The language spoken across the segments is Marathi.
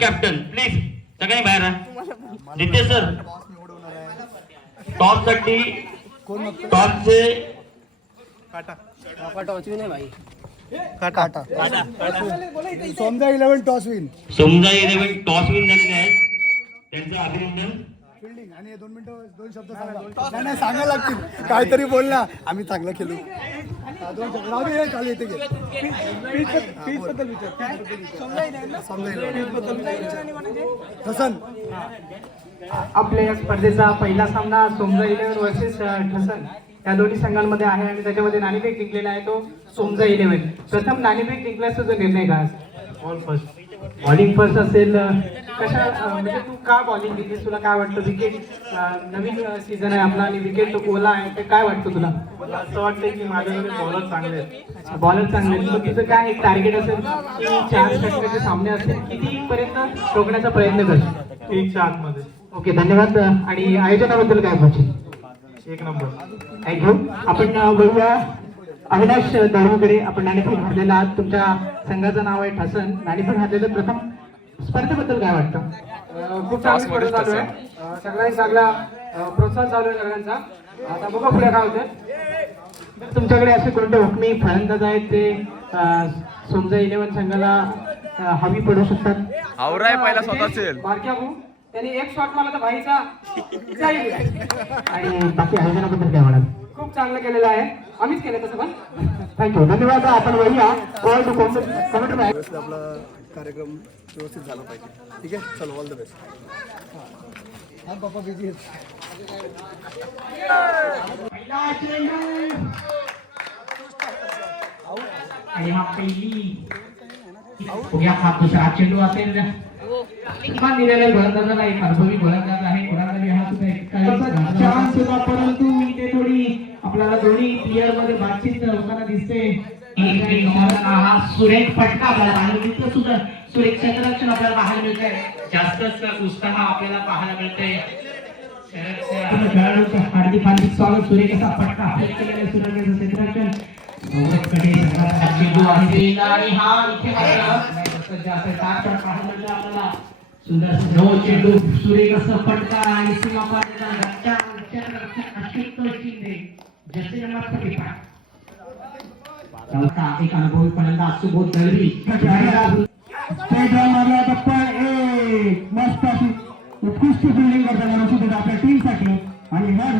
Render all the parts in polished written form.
कॅप्टन प्लीज सगळे बाहेर नितेश सर टॉप साठी टॉपचे समजा 11 टॉस विन झालेले आहेत त्यांचं अभिनंदन. फिल्डिंग आणि 2 मिनिटं 2 शब्द सांगा. नाही सांगायला लागतील काहीतरी बोल ना आम्ही चांगलं खेळू. 2 शब्द राहू दे चालू येते पीच बद्दल विचार हसन. आपल्या या स्पर्धेचा पहिला सामना सोमजा 11 वर्सेस ठसन या दोन्ही संघांमध्ये आहे आणि त्याच्यामध्ये नाणेफेक जिंकलेला आहे तो सोमजा 11. प्रथम नाणेफेक जिंकल्याचा जो निर्णय का बॉलिंग फर्स्ट असेल कशा म्हणजे तू का बॉलिंग घेतलीस तुला काय वाटतं विकेट नवीन सीझन आहे आपला आणि विकेट ओला आहे ते काय वाटतं तुला? मला असं वाटतं की माझ्याकडे बॉलर चांगले आहेत. बॉलर चांगले आहेत मग तुझं काय एक टार्गेट असेल की 4 षटकाचे सामने असतील कितीपर्यंत रोखण्याचा प्रयत्न करशील? 1च्या आतमध्ये. ओके धन्यवाद. आणि आयोजनाबद्दल काय बोलशील? 1 नंबर. थँक्यू. आपण बघूया अविनाश दळवीकडे. आपण नाणेफेक घातलेला आहात तुमच्या संघाचं नाव आहे ठसन. नाणेफेक घातलेलं प्रथम स्पर्धेबद्दल काय वाटतं? खूप चांगली स्पर्धा चालू आहे. सगळ्यांनी चांगला प्रोत्साहन चालू आहे सगळ्यांचा. आता बघा पुढे काय होतं. तुमच्याकडे असे कोणते हुकमी फलंदाज आहेत ते सोमजा 11 संघाला हवी पडू शकतात? आवराय पहिला स्वतःचे बारक्या भाऊ त्यांनी एक शॉट मारला तर भाईचा जाईल. आणि बाकी आयोजनाबद्दल काय म्हणाल? खूप चांगलं केलेलं आहे. आम्हीच केलं तसं पण. थँक्यू धन्यवाद. आपण वळूया कमेंट आपला कार्यक्रम व्यवस्थित झाला पाहिजे. ठीक आहे चलो ऑल द बेस्ट. हा बाप्पा बिझी आहेत. आणि हा पहिली हा दुसरा चेंडू असेल किमान दिलेला गोलंदाजाला एक अनुभवी गोलंदाज आहे. कोणालाही हा सुद्धा चान्स होता परंतु इथे थोडी आपल्याला दोन्ही प्लेयर मध्ये बातचीत होताना दिसते. हा सुरेख फटका आपल्याला पाहायला मिळतो. सुद्धा सुरेख क्षेत्ररक्षण आपल्याला पाहायला मिळतंय. जास्तच उत्साह आपल्याला पाहायला मिळतंय. खेळाडूंचं हार्दिक हार्दिक स्वागत. सुरेख असा फटका आपल्याला केलेला सुरेखाचं क्षेत्ररक्षण चेंडू आहे आणि हा इथे आपल्याला सुंदर नो चेंडू सुरेख असं फटका आणि सीमापार एक अनुभवी फलंदाज सुबोध दळवी मस्त अशी उत्कृष्ट फिल्डिंग करताना आपल्या टीमसाठी. आणि मग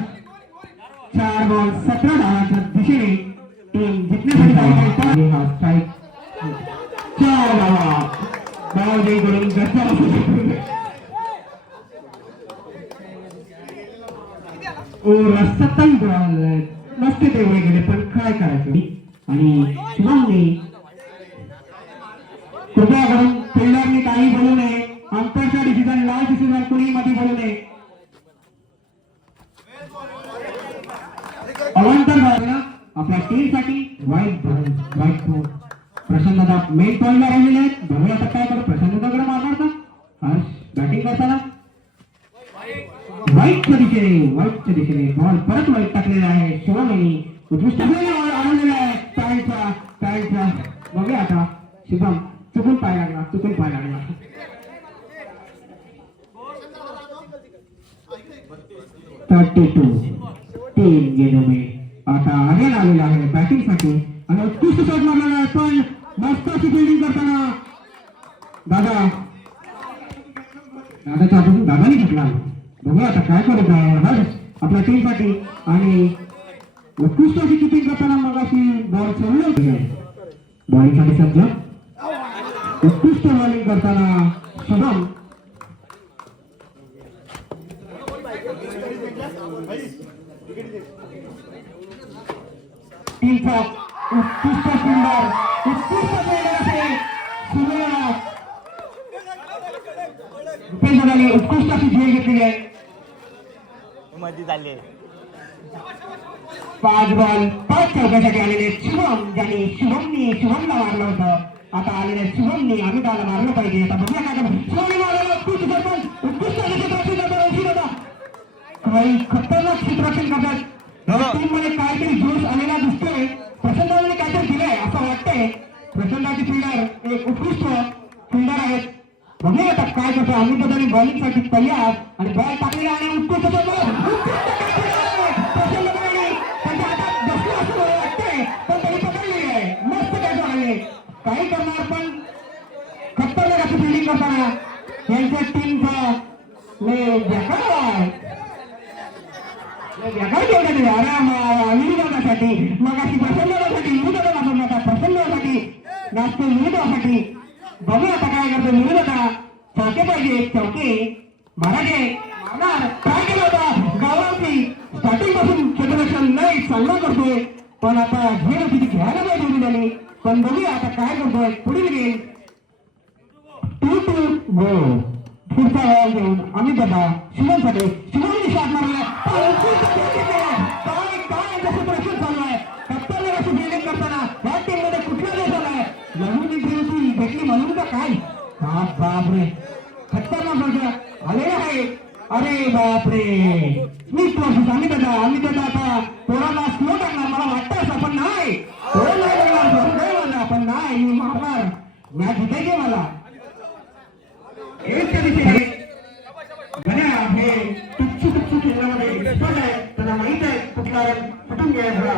4 बॉल 17 धावांच्या दिशेने टीम जिंकण्यासाठी हा स्ट्राईक 4 धावा बॉल करून सत्तावीस बॉल नसते तेवढे गेले पण काय करायचं. आणि शुभमने कृपया करून फिल्डरने काही बोलू नये. अंतरच्या डिसिजन लाल डिसिजन कोणी मध्ये बोलू नये. अवांतर आपल्या टीमसाठी वाईट प्रसन्नता मेन पॉइंटला राहिलेले आहेत. बघूया आता काय करतो. प्रसन्नताकडे मारणार का हर्ष बॅटिंग करताना वाईटच्या दिशेने बॉल परत वाईट टाकलेला आहे. शिवम यांनी उत्कृष्ट आणलेला आहे. पॅन्टचा बघूया आता शिवम चुकून पाय लागला. 32 3 गेलो मी. आता अगेन आलेला आहे बॅटिंगसाठी आणि उत्कृष्ट शॉट मारलेला आहे. पण मस्त अशी फिल्डिंग करताना दादाने घेतला. बघूया आता काय करत आहे आपल्या टीमसाठी. आणि उत्कृष्ट अशी किपिंग करताना मग अशी बॉल सोडली बॉलिंगसाठी सज्ज. उत्कृष्ट बॉलिंग करताना शुभम टीमचा उत्कृष्ट फिल्डर असे सूर्यनाथ उत्कृष्ट अशी झेल घेतलेली आहे. 5 बॉल 5 चौकासाठी आलेले शुभम ज्यांनी शुभमला मारलं होतं. आता आलेल्या शुभमने अमिताला मारलं पाहिजे. आता बघूया काय काही खतरनाक क्षेत्ररक्षण करतात. टीम मध्ये काहीतरी जोश आलेला दिसतोय. प्रसन्नाने काहीतरी दिलंय असं वाटतंय. प्रसन्नाची फिल्डर एक उत्कृष्ट फिल्डर आहेत. बघूया आता काय करतो आम्ही बदल बॉलिंग साठी तयार आणि बॉल टाकलेला आणि उत्कृष्ट मस्त खेळतो आहे काही करणार पण खतरनाक अशी फिल्डिंग करताना यांच्या टीमचा विरोधासाठी मग अशी प्रसन्नासाठी विरोधासाठी प्रसन्नासाठी नाचतो विरोधासाठी बघूया आता काय करतो विरोधा चौके पाहिजे चौके मराठे मारणार काय केलं होता गावाची स्टार्टिंग पासून क्षेत्ररक्षण नाही चांगला करतोय पण आता झेल किती घ्यायला पाहिजे झाली पण बघूया आता काय करतोय पुढील गेम 2-2 गोल पुढचा बॉल घेऊन आम्ही बघा शिवमसाठी शिवमने शॉट मारला काय जसं प्रेशर चालू आहे खतरनाक अशी फिल्डिंग करताना या टीम मध्ये कुठला देश आलाय नवीन खेळती भेटली म्हणून का काय हा बापरे खतरनाक बघा आलेला आहे अरे बापरे मीच वर्ष आम्ही त्याचा आता पोराला स्लो टाकणार मला वाटतं आपण नाही आपण नाही मी मारणार मॅच जितायचे मला एक दिवशी हे टुच्चू खेळण्यामध्ये एक्सपर्ट आहे त्यांना माहित आहे कुठला कुठून घ्यायचा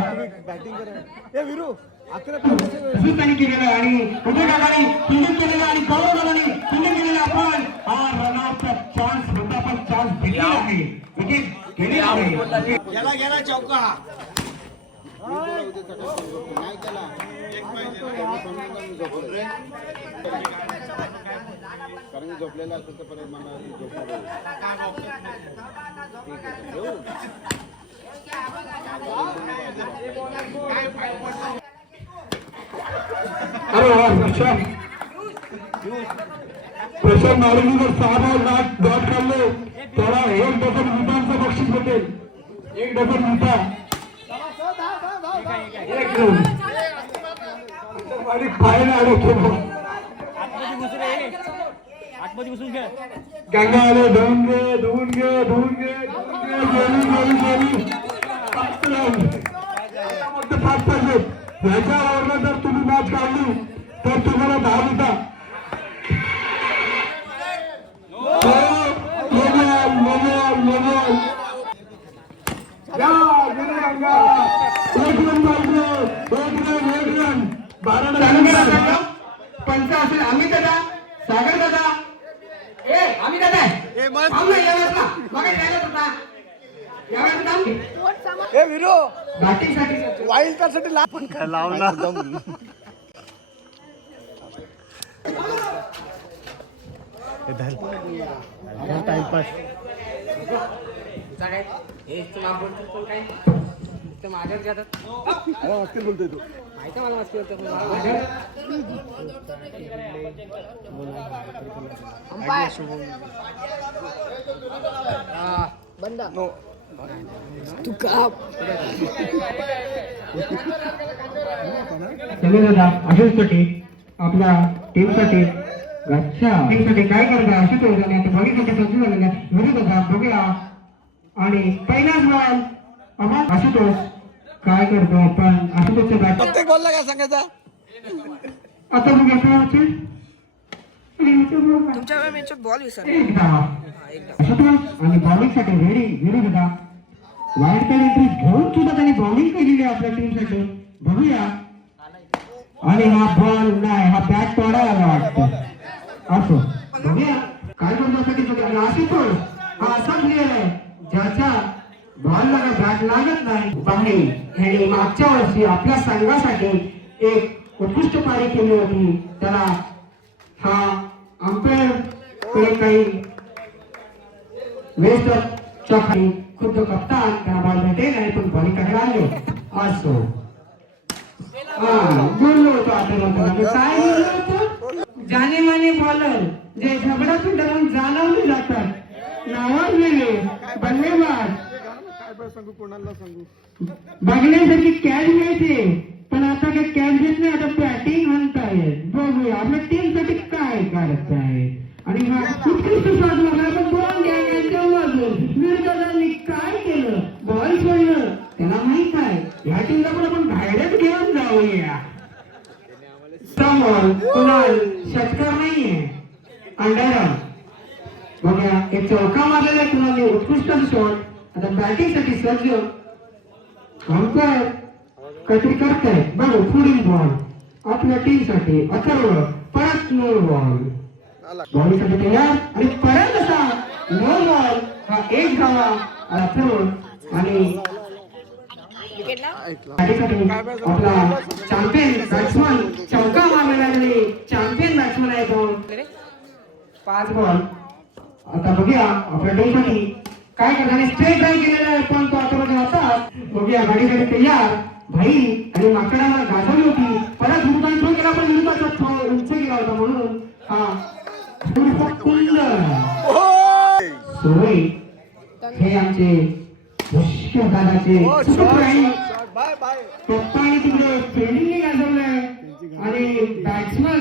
बॅटिंग करा ए विरू 11 तसंच त्यांनी केलेलं आहे आणि उद्या दादानी फिल्डिंग केलेलं आणि गौरव दादानी फिल्डिंग केलेलं आपण हा रनआउटचा चान्स होता पण चान्स भेटला आहे विकेट गेली आहे गेला चौका कारण झोपलेला असेल तर परत मला प्रेशर मारून जर 6 बॉल डॉट काढले त्याला 1 डझन विटांचं बक्षीस भेटेल 1 डझन विटा आणि फायनल आले गंगा आले धुवून घे फास्ट पाहिजे ह्याच्यावर जर तुम्ही मॅच काढली तर तुम्हाला 10 विटा पंच असेल आम्ही दादा सागर दादा आम्ही दादा ए विरू बॅटिंगसाठी वाईल्ड कार्ड साठी पण काय लावला टाइमपास मस्किल बोलतोय तू अशोकसाठी आपल्या टीमसाठी टीमसाठी काय करता अशोक झाले आता बघितलं संजू झालेला विरोध होता बघूया आणि पहिलाच बॉल आशुतोष काय करतो आपण आशुतोषच्या बॅट प्रत्येक बॉलला काय सांगायचा आता बघूया तुमच्या मॅचेत बॉल विसर आशुतोष आणि बॉलिंगसाठी व्हेरी होता वाईड कार्ड एंट्री घेऊन सुद्धा त्यांनी बॉलिंग केलेली आहे आपल्या टीमसाठी बघूया आणि हा बॉल नाही हा बॅट तोडायला वाटतं असो बघूया काय करतो आणि आशुतोष हा असा प्लेअर आहे ज्याच्या बॉलला बॅट लागत नाही बाहेर ह्याने मागच्या वर्षी आपल्या संघासाठी एक उत्कृष्ट पारी केली होती त्याला हा अंपायर कडे काही वेस्टच्या खाली खुद्द कप्तान त्याला बॉल भेटेल नाही पण बॉलिंग करायला आले असो बोललो होतो आता काय बोललो होतो जाने माने बॉलर जे झगडातून डरून जाणवले जातात नावाजलेले बल्लेबाज बघण्यासाठी कॅच मिळते पण आता काय कॅच घेत नाही आता बॅटिंग म्हणतायत बघूया आपल्या टीम साठी काय करत आहे आणि हा उत्कृष्ट शॉट मारला पण बॉल विरोधाने काय केलं बॉल सोडलं त्याला माहित आहे या टीमला पण आपण बाहेरच घेऊन जाऊया समोर कुणाल षटकार नाहीये अंडर बघा एक चौका मारलेला आहे कुणाने उत्कृष्ट शॉट आता बॅटिंग साठी सज्ज अंपायर काहीतरी करताय बघू पुढील बॉल आपल्या टीम साठी अथर्व परत नो बॉल बॉलिंग साठी तयार आणि परत असा नो बॉल हा एक धावा अथर्व आणि आपला चॅम्पियन बॅट्समन चौका मारलेला आणि चॅम्पियन बॅट्समन आहे तो 5 बॉल आता बघूया आपल्या टीमसाठी काय करणार स्ट्रेट ड्राईव्ह केलेला आहे पण तो आता होता बघूया गाडीसाठी तयार भाई आणि माकडाला गाजवली होती परत विरुद्धाने थ्रो केला पण विरुद्धाचा थ्रो उंच गेला होता म्हणून हा सोय हे आमचे मुश्किल दादाचे पप्पाने तिकडे फिल्डिंगने गाजवलंय आणि बॅट्समन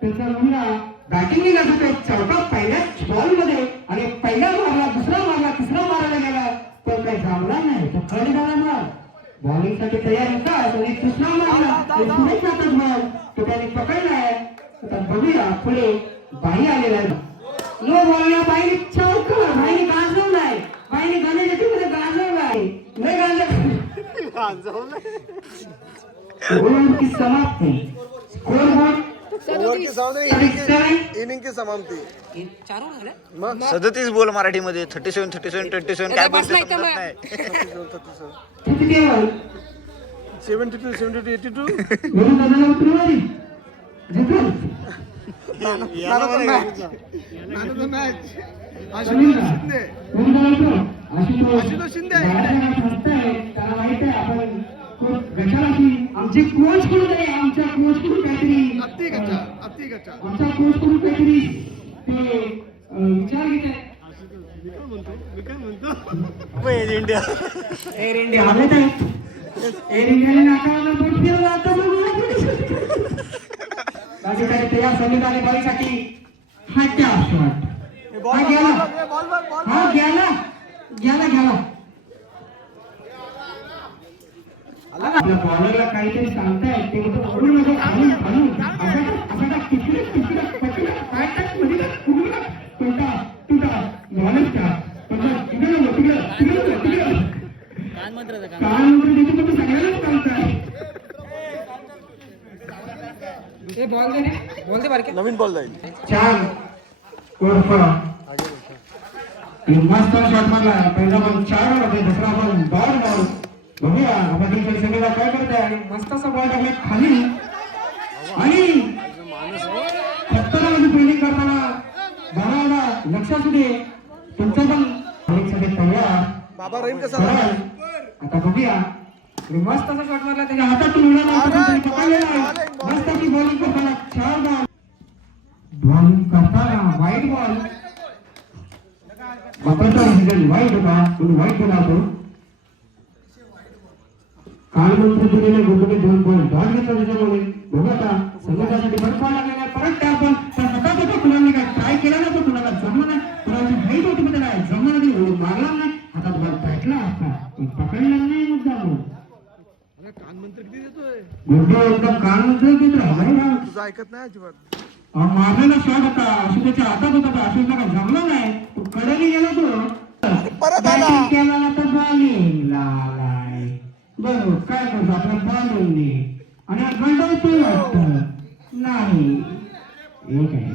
त्याचा मुलगा बॅटिंगने गाजवतोय चौका पहिल्याच बॉल मध्ये आणि पहिला मारला दुसरा मारला तिसरा मारायला गेला तो काही जमला नाही तो कडे झाला मार बॉलिंग साठी तयार होता आणि दुसरा मारला पुढे जातात बॉल तो त्याने पकडलाय आता बघूया पुढे बाई आलेला आहे नो बॉलला बाईने चौका बाईने गाजवलाय बाईने गाण्याच्या टीममध्ये गाजवलाय नाही गाजवलाय ओव्हर की समाप्ती स्कोर बोर्ड इनिंग की समाप्ती 37 बोल मराठीमध्ये 37 27 काय बोलतो समजत नाही 72 72 82 वरून दादाला उतरवाली जिंकल आशुतोष शिंदे त्याला माहित आहे आपण खूप गटाराशी आमचे कोच कडून आहे आमच्या कोच कडून काहीतरी आमच्या कोच कडून काहीतरी ते विचार घेत आहे एअर इंडिया हवेत आहे एअर इंडियाने नाकाला बोट फिरवला आता बाकीसाठी तयार संविधानी बॉलिंगसाठी हा त्या शॉट हा गेला आपल्या बॉलरला काहीतरी सांगताय ते म्हणतो नवीन बॉल जाईल छान मस्त शॉट मारला पहिला बॉल 4 होते दुसरा बॉल बॉल बघूया आपण सेमीला काय करताय आणि मस्त असा बॉल टाकला खाली आणि खतरनाक फिल्डिंग करताना बघा लक्ष असू दे तुमचं पण बॉलिंगसाठी तयार बाबा रहीम कसा आता बघूया मस्त असा शॉट मारला त्याच्या हातातून उडला मस्त अशी बॉलिंग करताना 4 बॉल बॉलिंग करताना वाईट बॉल बापाचा रिझल्ट वाईट होता म्हणून वाईट केला तो कालमंत्री दिलेले गुरुने 2 बॉल डॉट घेतला त्याच्यामुळे बघू आता संघासाठी परत बॉल लागलेला परत त्या पण स्वतः होता कुणाला काय ट्राय केला ना तो कुणाला जमलं नाही कुणाची हाईट होती पण त्याला जमलं नाही मारला नाही हातात बॉल भेटला असता पकडला नाही मुद्दा कानमंत्री किती देतोय गुरुदेव एकदम कानमंत्री देतो हमारे ना तुझं ऐकत नाही अजिबात मारलेला शॉट होता अशोक त्याच्या हातात होता अशोकला काय जमलं नाही तो कडेने गेला तो परत आला केला तर बॉलिंग लालाय बरोबर काय करतो आपल्या बॉलिंगने आणि गंडवतोय वाटतं नाही एक आहे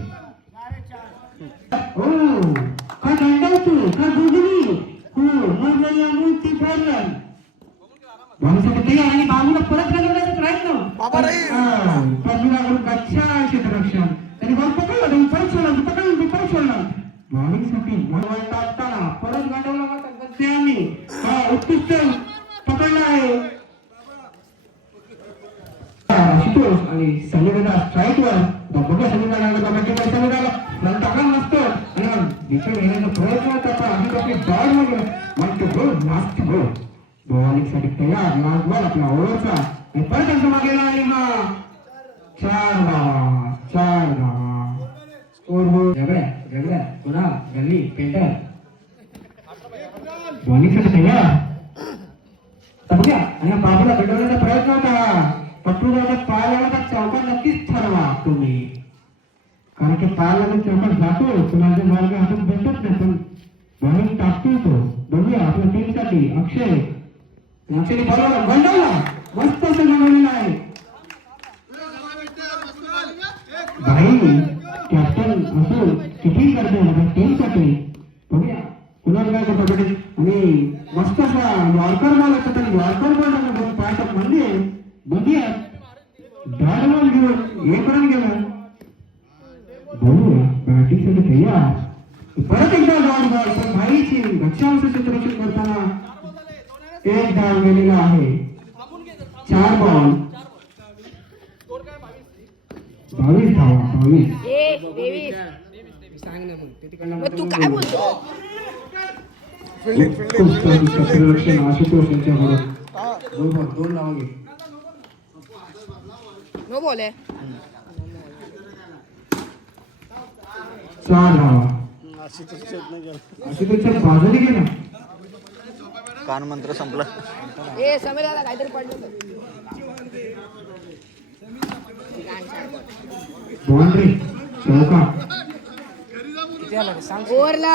ओ का गंडवतो का गुगली हो मग या मूर्ती बॉलर बॉलिंगसाठी तयार आणि बाबूला परत गंडवण्याचा प्रयत्न बाबा रहीम बाजूला गच्छा क्षेत्ररक्षण त्यांनी बॉल पकडला परत सोडला बॉलिंगसाठी बॉल टाकताना परत गाठवला होता गद्द्याने हा उत्कृष्ट पकडला आहे आशुतोष आणि संविधाना स्ट्राईकवर बघा संविधानाला टाकला नसतो आणि विकेट घेण्याचा प्रयत्न होता आशुतोषने डॉट मध्ये लास्ट गोल बॉलिंगसाठी तयार लास्ट बॉल आपला ओव्हरचा आणि परत त्यांचा मागलेला आणि हा 4 धावा स्कोर बोर्ड झगड्या पुन्हा गल्ली पेंटर बॉलिंगसाठी तयार बघूया आणि बाबूला भेटवण्याचा प्रयत्न होता पट्टू जर पाय लागला तर चौका नक्कीच ठरवा तुम्ही कारण की पाय लागून चौकात जातो तुम्हाला मार्ग हातून भेटत नाही लक्षात बरोबर गंडवला मस्त असं गंडवलेलं आहे भाई कॅप्टन असून किती करतो टीमसाठी बघूया कुणाला काय करतो बेटे आणि मस्त असा यॉर्कर बॉल असतो आणि यॉर्कर बॉल पायात म्हणजे बघूया बॅट बॉल घेऊन 1 रन घेऊन बघूया बॅटिंगसाठी तयार परत एकदा डॉट बॉल पण भाईची लक्ष्यांचं क्षेत्ररक्षण करताना 1 धाव गेलेला आहे 4 बॉल 22 धावा 22 तू काय बोलतो खूप छान क्षेत्ररक्षण आशुतोष यांच्याकडून बरोबर 2 धावा घे नो बॉल आहे 4 धावा आशुतोषच्या बाजूने गेला कान मंत्र संपला ए समीर दादा काहीतरी पडलं बाउंड्री चौका ओव्हरला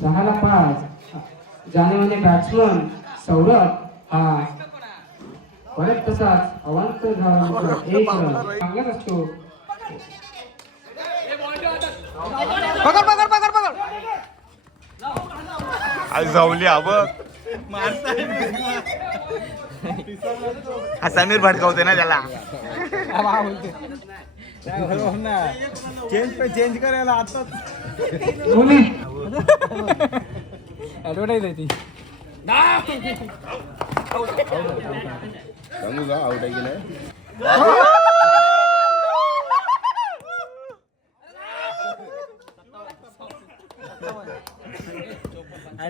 6-5 जानेवाने बॅट्समन सौरभ हा परत तसाच अवांतर धावांचा 1 रन चांगलाच असतो पकड पकड पकड पकड आज जाऊली अब हा समीर भडकावते ना त्याला चेंज करायला आता ऍडव्हर्टाईज आहे ती सांगू का आउट आहे की नाही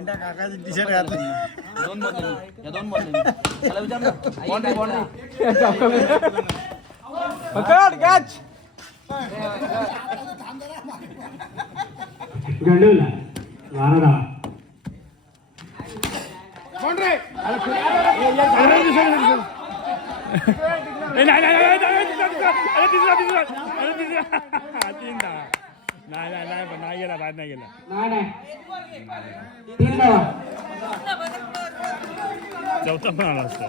काकाची टी शर्ट घातली गंडवला 12 धावा नाही 3 धावा चौथा पण आला असता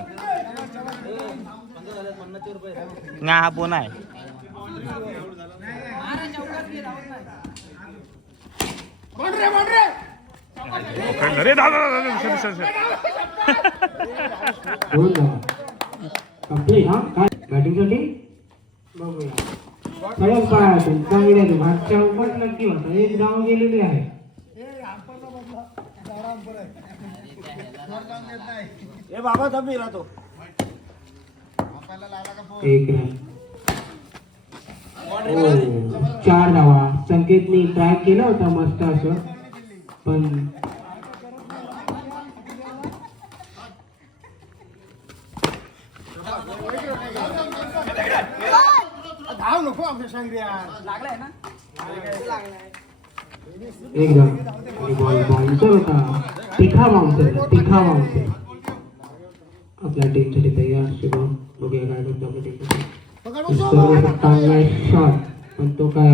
ना हा पोन आहे कंप्लीट हा काय बॅटिंगसाठी बघूया खरंच पायातून चांगल्या मागच्या उपट नक्की होता 1 धाव गेलेली आहे बाबा थांबी राहतो 1 रन 4 धावा संकेतने ट्राय केला होता मस्त असं पण धाव नको आमच्या सांगड्या एकदम बॉल बाउन्सर होता तिखा बाउन्सर आपल्या टीमसाठी तयार शुभम बघूया काय करतो आपल्या टीमसाठी चांगला शॉट पण तो काय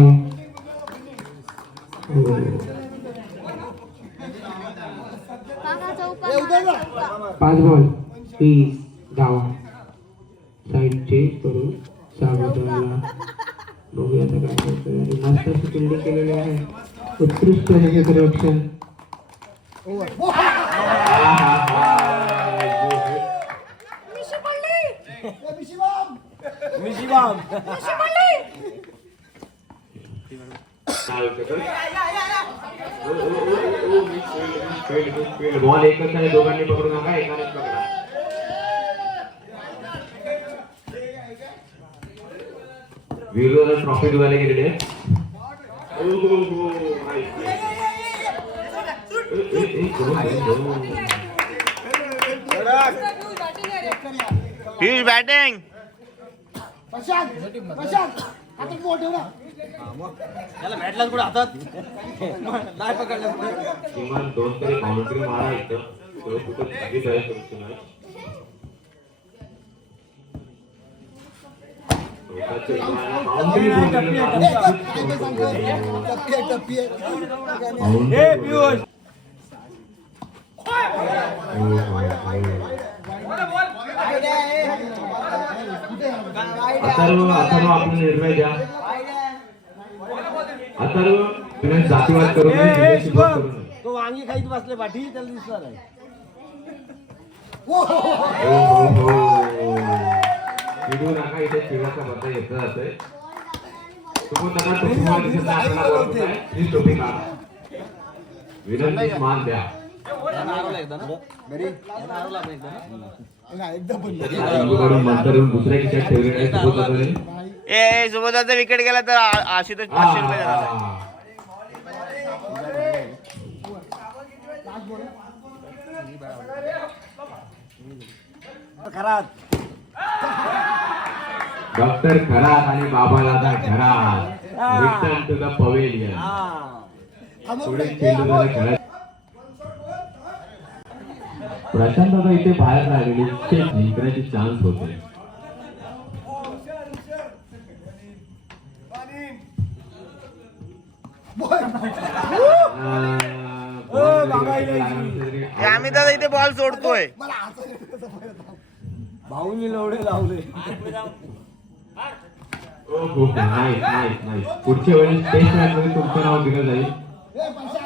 5 बॉल 20 धावा साईड चेंज करून सागरला बघूया आता काय करतोय आणि मस्त अशी फिल्डिंग केलेली आहे उत्कृष्ट हे क्षेत्ररक्षण बॉल एकच आहे दोघांनी पकडू नका एकानेच पकडा वीरला ट्रॉफी दुवायला गेलेले ही बॅटिंग त्याला भेटलाच कुठे हातात नाही पकडलं किमान 2 तरी बाउंड्री मारा इथं कुठं खाली जायचं नाही अथर्व आपण निर्णय द्या. अथर्व तुम्ही जातीवाद करू नये. तो वांगी खाईत बसले पाठी त्याला दिसणार आहे. चिडू नका, इथे चिडाचा बद्दल येत जातोय. प्लीज टोपी काढा. विनंती मान द्या. दुसऱ्या खिशात ठेवले नाही. सुबोधाचा विकेट गेला तर आशुतोष 500 रुपये देणार. डॉक्टर खरात आणि बाबा दादा घरात. Return to the pavilion. Prashant दादा इथे बाहेर राहिलेले जिंकण्याचे चान्स होते. आम्ही दादा इथे बॉल सोडतोय. भाऊनी लवडे लावले. नाही. पुढच्या वेळेस टेस्ट मॅच मध्ये तुमचं नाव दिलं जाईल.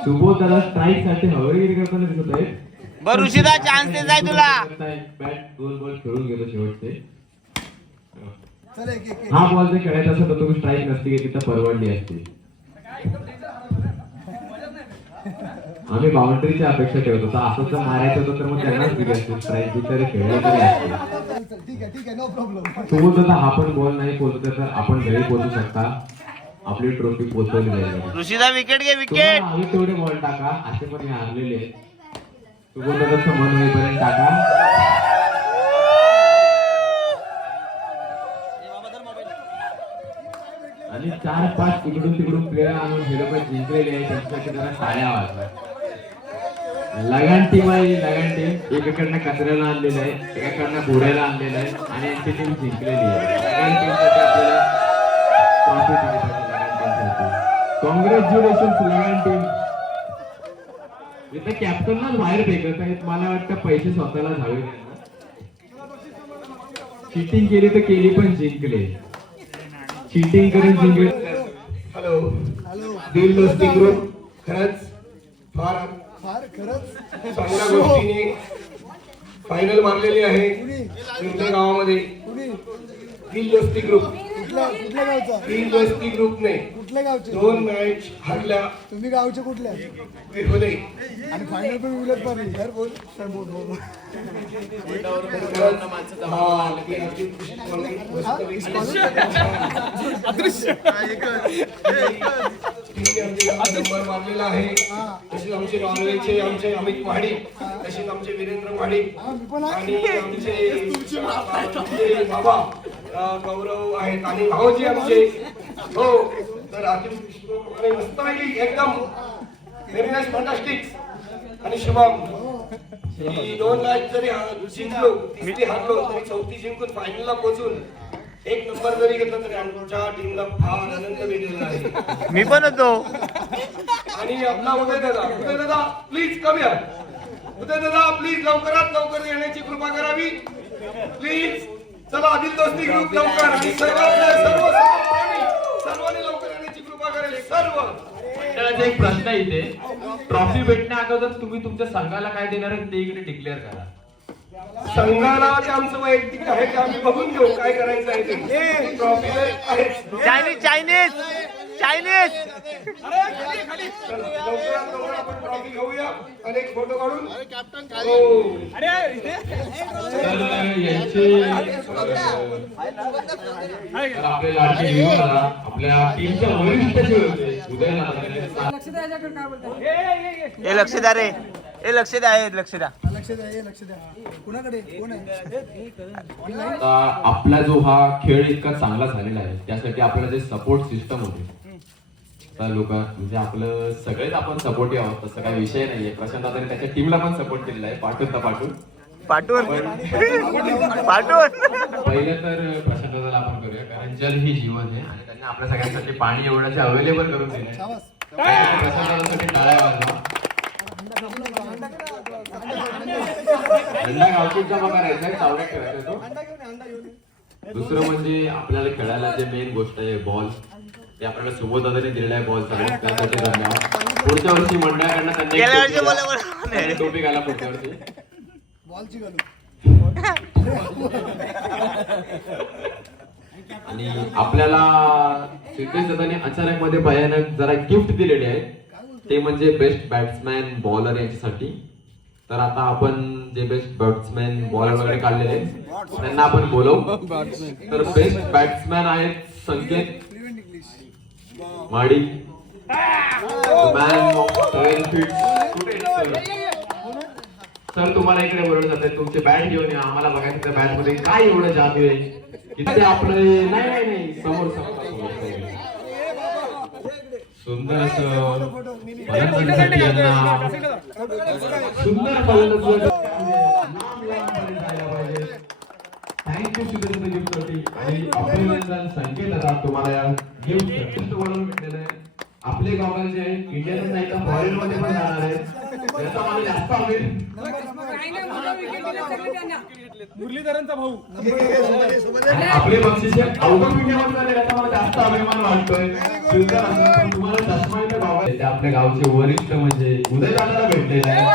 सुबोध दादा स्ट्राईक साठी हवेगिरी करताना दिसत आहे. बरं ऋषिदा चान्सेस आहे तुला. बॅट 2 बॉल खेळून गेलो शेवटचे. हा बॉल जर खेळायचा असं तर तुम्ही स्ट्राईक नसती घेतली तर परवडली असती. आम्ही बाउंड्रीची अपेक्षा ठेवत होतो. असं जर मारायचं होतं तर मग त्यांनाच दिली असते स्ट्राईक. बिचारे खेळले तरी असते. ठीक आहे नो प्रॉब्लेम. सोबत जर हा पण बॉल नाही पोहोचत तर आपण घरी पोहोचू शकता. आपली ट्रॉफी पोहोचवली जाईल. ऋषिदा विकेट घे विकेट. आम्ही तेवढे बॉल टाका. असे पण हे हारलेले आहेत. सोबत मन होईपर्यंत टाका. आणि 4-5 इकडून प्लेयर आणून हे लोक जिंकलेले आहेत. त्यांच्यासाठी जरा टाळ्या वाजवा. लगान टीम आहे. लगान टीम एकाकडनं कचऱ्याला आणलेलं आहे, एकाकडनं घोड्याला आणलेलं आहे आणि यांची टीम जिंकलेली आहे. लगान टीमसाठी आपल्याला ट्रॉफी दिली पाहिजे. लगान टीमसाठी कॉंग्रॅच्युलेशन्स लगान टीम. इथे कॅप्टनलाच बाहेर फेकत आहेत. मला वाटतं पैसे स्वतःलाच हवे. चिटिंग केली तर केली पण जिंकले. चिटिंग करून जिंकले. हॅलो दिल दोस्ती ग्रुप खरंच फार खरंच चांगल्या गोष्टीने फायनल मारलेली आहे तुमच्या गावामध्ये. दिल दोस्ती ग्रुप कुठल्या गावचा? दिल दोस्ती ग्रुपने कुठल्या गावचे? 2 मॅच हरल्या. तुम्ही गावचे कुठल्या? विरोधे आणि फायनल पण उलट मारली. सर बोल सर बोल बोल. नंबर मारलेला आहे. तसेच आमचे नॉर्वेचे आमचे अमित महाडी, तसेच आमचे वीरेंद्र महाडी आणि आमचे बाबा गौरव आहेत आणि भाऊजी आमचे. हो तर मस्तपैकी एकदम व्हेरी नाईस फंटास्टिक. आणि शुभम ही 2 मॅच जरी जिंकलो, तिसरी हारलो तरी 4थी जिंकून फायनलला पोहोचून 1 नंबर जरी घेतला तरी आमच्या टीमला फार आनंद भेटलेला आहे. मी पण होतो. आणि आपला उदय दादा प्लीज कम या. उदय दादा प्लीज लवकरात लवकर येण्याची कृपा करावी प्लीज. चला दिल दोस्ती ग्रुप लवकर आणि सर्वांनी लवकर येण्याची कृपा करेल सर्व. मंडळाचा एक प्रश्न आहे इथे. ट्रॉफी भेटण्या अगोदर तुम्ही तुमच्या संघाला काय देणार आहे ते इकडे डिक्लेअर करा. संघाला ते आमचं वैयक्तिक आहे ते आम्ही बघून घेऊ काय करायचं आहे ते. ट्रॉफी आहे चायनीज लवकरात लवकर आपण ट्रॉफी घेऊया आणि एक फोटो काढून. आपल्या टीमच्या वरिष्ठ उदयला लक्ष द्या रे. लक्ष द्या. लक्ष द्या. कुणाकडे कोण आहे? आपला जो हा खेळ इतका चांगला झालेला आहे त्यासाठी आपल्याला जे सपोर्ट सिस्टम होते तर लोक म्हणजे आपलं सगळेच आपण सपोर्टिव्ह आहोत तसं काही विषय नाहीये. प्रशांत दादाने त्याच्या टीमला पण सपोर्ट केलेला आहे. पाठवून पहिलं तर प्रशांत दादाला आपण करूया कारण जल ही जीवन आहे आणि त्यांनी आपल्या सगळ्यांसाठी पाणी एवढ्याचे अवेलेबल करून दिले. प्रशांत दादासाठी टाळ्या वाजवा. अंडा गावकीचा बघा राहायचा चावड्यात खेळायचा तो. दुसरं म्हणजे आपल्याला खेळायला जे मेन गोष्ट आहे बॉल, ते आपल्याला सुबोधाने दिलेला आहे बॉल सगळं, त्यासाठी धन्यवाद. पुढच्या वर्षी मंडळाकडनं त्यांना टोपी घाला पुढच्या वर्षी. बॉलची घालू. आणि आपल्याला सिद्धेश दादाने अचानक मध्ये भयानक जरा गिफ्ट दिलेली आहे, ते म्हणजे बेस्ट बॅट्समॅन बॉलर यांच्यासाठी. तर आता आपण जे बेस्ट बॅट्समॅन बॉलर वगैरे काढलेले त्यांना आपण बोलवू. तर बेस्ट बॅट्समॅन आहेत संकेत माडी, मॅन ऑफ 7 फीट. सर तुम्हाला इकडे बोलवलं जाते, तुमचे बॅट घेऊन या, आम्हाला बघायचं त्या बॅट मध्ये काय एवढं जादू आहे की ते आपले. नाही समोर सुंदर असं फलंदाजीसाठी यांना सुंदर फलंदाजी थँक्यू सुधीर गिफ्ट होती. आणि अभिनंदन संकेत आता तुम्हाला या गिफ्ट वरून भेटलेलं आहे. आपले गॉगल जे आहेत इंडियातच नाही तर फॉरेन मध्ये पण जाणार आहेत, याचा मला जास्त आवडेल. मुरलीधरांचा भाऊ आपले बक्षीस आउट ऑफ इंडिया मध्ये झाले, याचा मला जास्त अभिमान वाटतोय. सुंदर असं तुम्हाला चष्मा इथे गॉगल, ते आपल्या गावचे वरिष्ठ म्हणजे उदय दादाला भेटलेले आहे.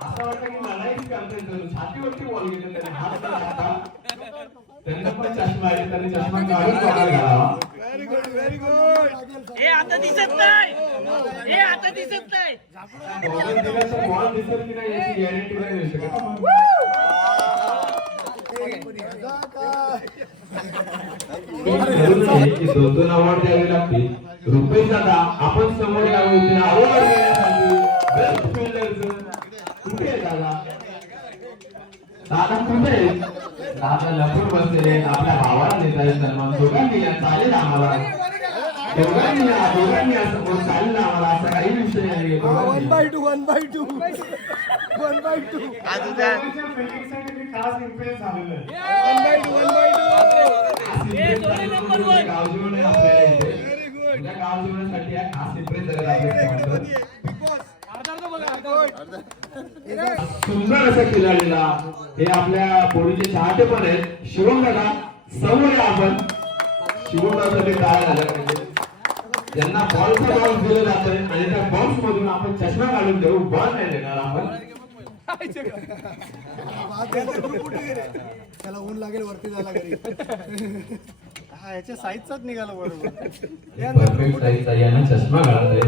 असं वाटतं की मलाही करता छातीवरती बॉल घेतले त्याने, हात टाकता. त्यांना पण चष्मा आहे, त्यांनी चष्मा काढून बॉल घालावा. आता दिसत नाही, आता दिसत नाही. बॉल दिसेल की नाही याची गॅरंटी नाही देऊ शकत. की 2-2 अवॉर्ड द्यावे लागतील. रुपेश दादा आपण समोर यावे होते अवॉर्ड देण्यासाठी. बेस्ट फिल्डरचं कुठे आहे दादा? दादा कुठे आहे? दादा लपून बसलेले, आपल्या भावाला देत आहे सन्मान. दोघांनी या चालेल आम्हाला, दोघांनी असं चालेल आम्हाला, असं काही विषय नाही. 1/2 खास इम्प्रेस झालेलं आहे. गावजीवनासाठी खास इम्प्रेस झालेला. सुंदर असं खिलाडीला हे आपल्या बोडीचे चाहते पण आहेत. शिवम दादा समोर आपण शिवम दादासाठी काय झालं पाहिजे, ज्यांना बॉलचा बॉल दिलं जातोय आणि त्या बॉक्स मधून आपण चष्मा काढून देऊ, बॉल नाही देणार आपण. त्याला ऊन लागेल वरती जायला घरी. हा याच्या साईजचाच निघाला बरोबर. परफेक्ट साईजचा यांना चष्मा घालत आहे.